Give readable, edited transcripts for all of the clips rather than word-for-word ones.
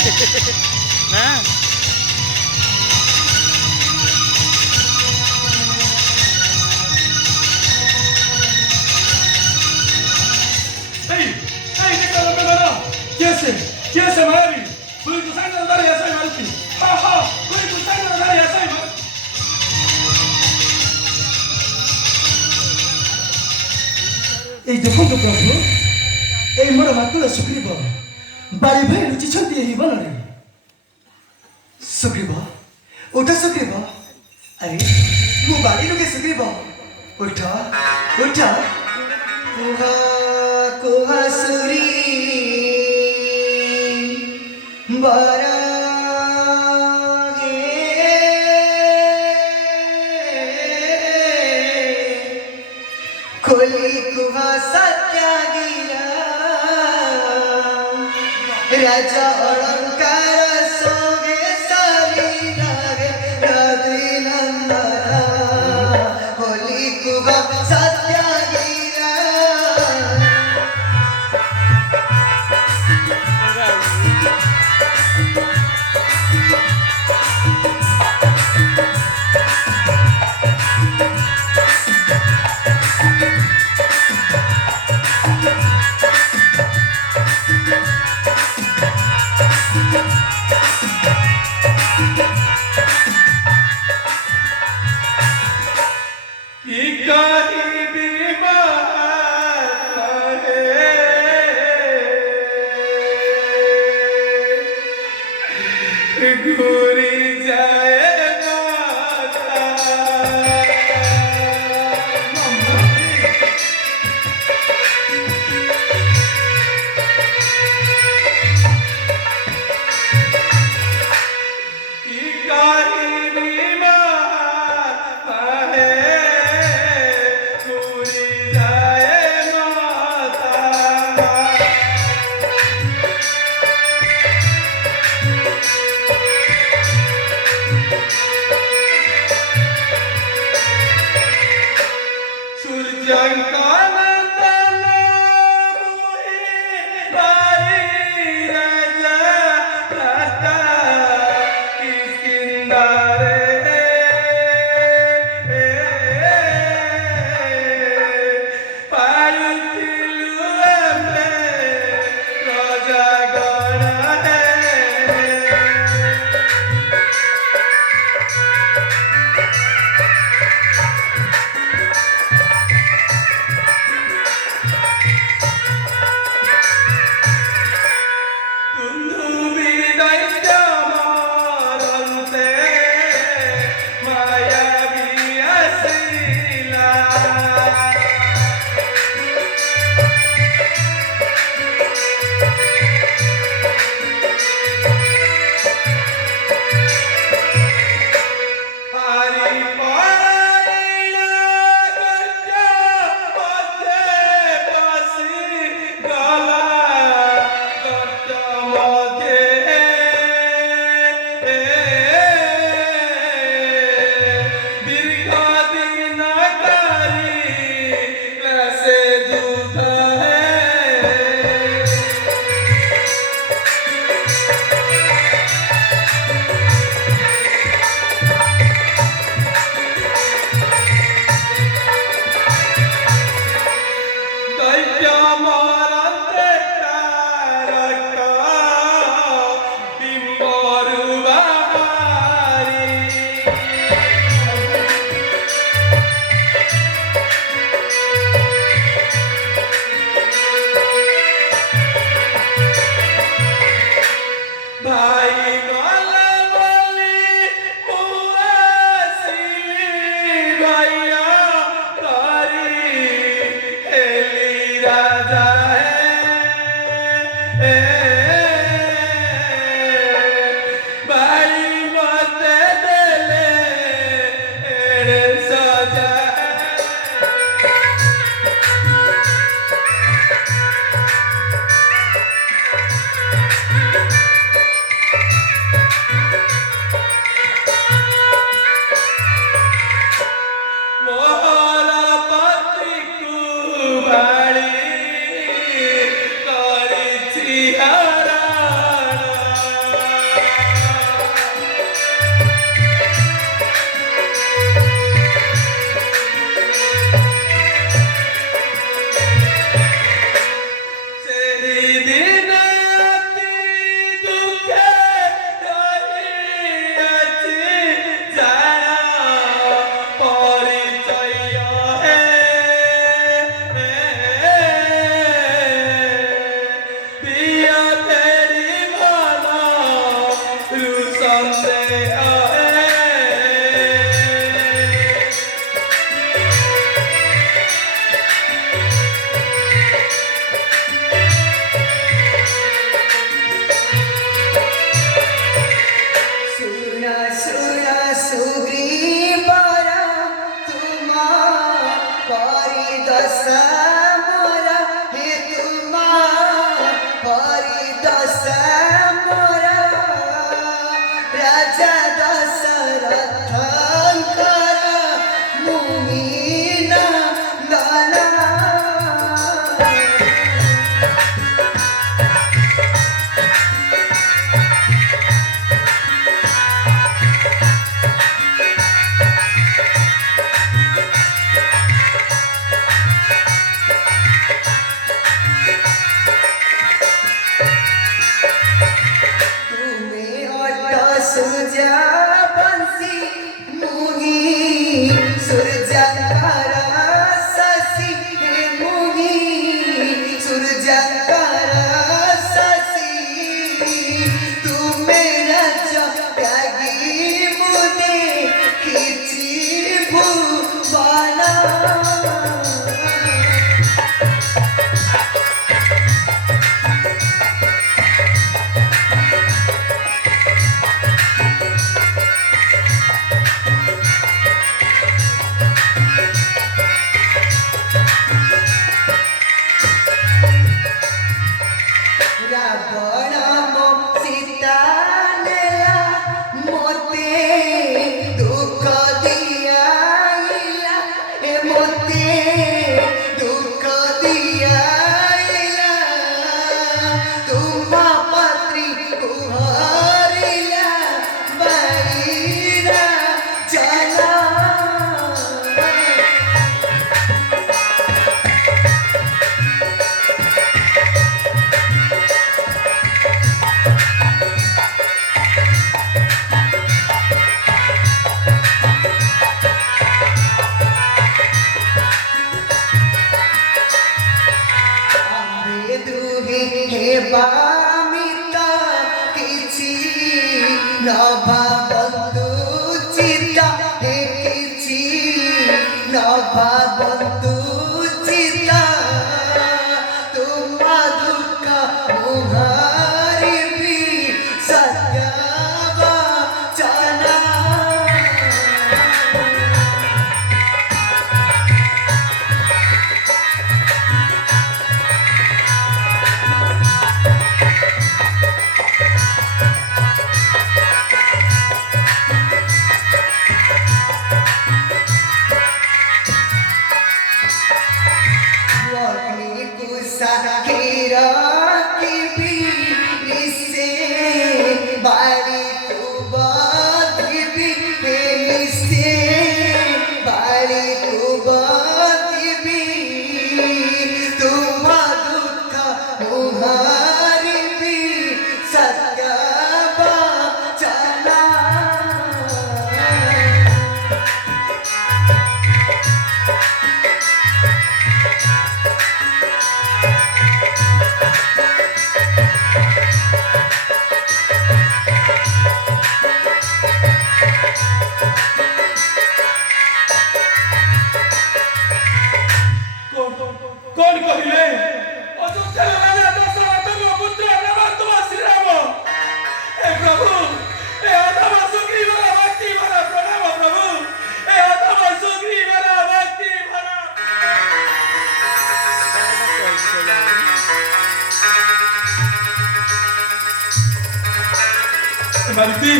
না ¿Quién se mueve? Fui tu sangre andar ya soy Malki. Ja ja, fui tu sangre andar ya soy Malki. এই ଦେଖନ୍ତୁ ପ୍ରଭୁ ଏଇ ମୋର ମାକୁଳ ସୁଗ୍ରୀବ ବାରି ଭାଇ ଲୁଚିଛନ୍ତି ଏହି ବନରେ ସୁଗ୍ରୀବ ଉଠ ସୁଗ୍ରୀବ ଆରେ ମୁଁ ବାରି ଲୁକେ ସୁଗ୍ରୀବ ଉଠ ଉଠ କୁହା କୁହା ସୁରି ବରା खोली कुहा सत्यागिरा राजा अलंकार सोगे सारी रागे राधे नंदना खोली कुहा सत्यागिरा ভাবন্তু চিতা তোমা দুঃখ মুহারিবি সত্যবা চনা Sakira kibi nise bali kubat kibi nise bali kubat kibi tuma dukha muharibi satya bachana कौन कहिले अयोध्या राजा दशरथ पुत्र नमः तुम श्री राम हे प्रभु हे अधम सुग्रीव भक्ति भरा प्रणाम प्रभु हे अधम सुग्रीव भक्ति भरा मारुति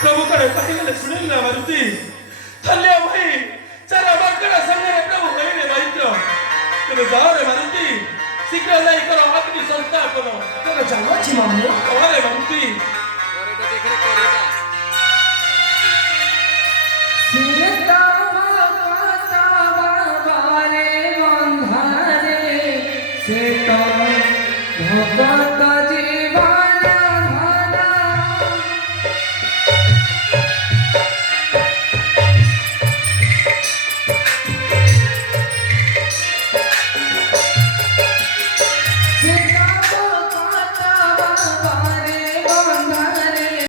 प्रभु करे कहिले सुनिल ना मारुति धन्य भाई चला बकरा संगे प्रभु होइने मैत्र तुम जाओ रे मारुति शीघ्र जाई करो अग्नि संस्थापन तोरा जानो छी मामू अरे मारुति कोरेटा देख रे कोरेटा सीता भगता बाबारे बंधारे सीता भगता